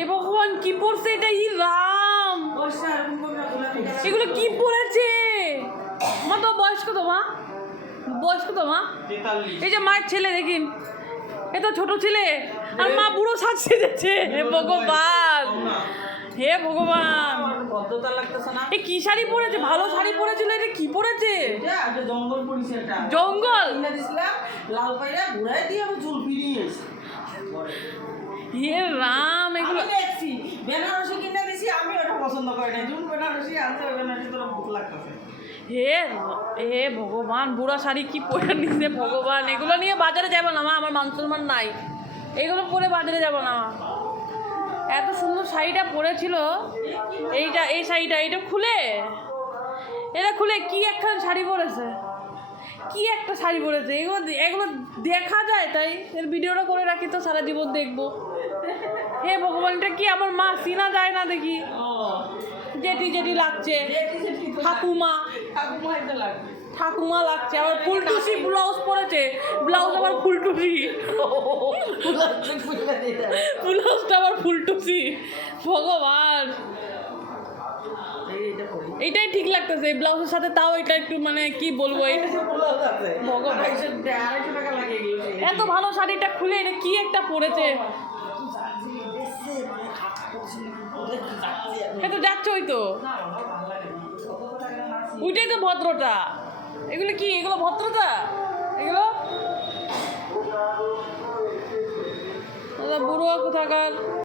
এ ভগবান কি পড়ছে এটা? ই রাম, এগুলো কি পড়েছে? মা তো বয়স কত মা? বয়স কত মা? এই যে মায়ের ছেলে দেখিন, এ তো ছোট ছেলে আর মা বুড়ো সাজছে যাচ্ছে। হে ভগবান, হে ভগবান, এ কি শাড়ি পরেছে? ভালো শাড়ি পরেছিল, এটা কি পরেছে? জঙ্গল পরিছে, জঙ্গল লাল পাইরা ঘুরাই দিয়ে আমি চুল ফিরিয়ে হে রাম, এগুলো দেখছি বেনারসি কিনে দিছি আমি, ওটা পছন্দ করি না। জুন বেনারসি আনতে হবে না, তোর ভুল লাগতেছে। হে ভগবান, বুড়া শাড়ি কি পরে নিছে ভগবান। এগুলো নিয়ে বাজারে যাবো না মা, আমার মান সম্মান নাই। এগুলো পরে বাজারে যাবো না। এত সুন্দর শাড়িটা পরেছিল, এইটা, এই শাড়িটা, এটা খুলে, এটা খুলে কি একখান শাড়ি পরেছে, কি একটা শাড়ি পরেছে। এগুলো এগুলো দেখা যায়, তাই এর ভিডিওটা করে রাখি তো সারা জীবন দেখবো। হে ভগবান, এটা কি আমার মা? চিনা যায় না দেখি। জেঠি জেঠি লাগছে, ঠাকুমা ঠাকুমা লাগছে। আবার ফুলটুসি ব্লাউজ পরেছে, ব্লাউজ আবার ফুলটুসি, ব্লাউজটা আবার ফুলটুসি। ভগবান, এইটাই ঠিক লাগতেছে এই ব্লাউজের সাথে। তাও এটা একটু মানে কি বলবো, ভগবান এত ভালো শাড়িটা খুলে এটা কি একটা পরেছে। তো যাচ্ছে, ওই তো ওইটাই তো ভদ্রতা। এগুলো কি? এগুলো ভদ্রতা? এগুলো বুড়ো কোথাকার।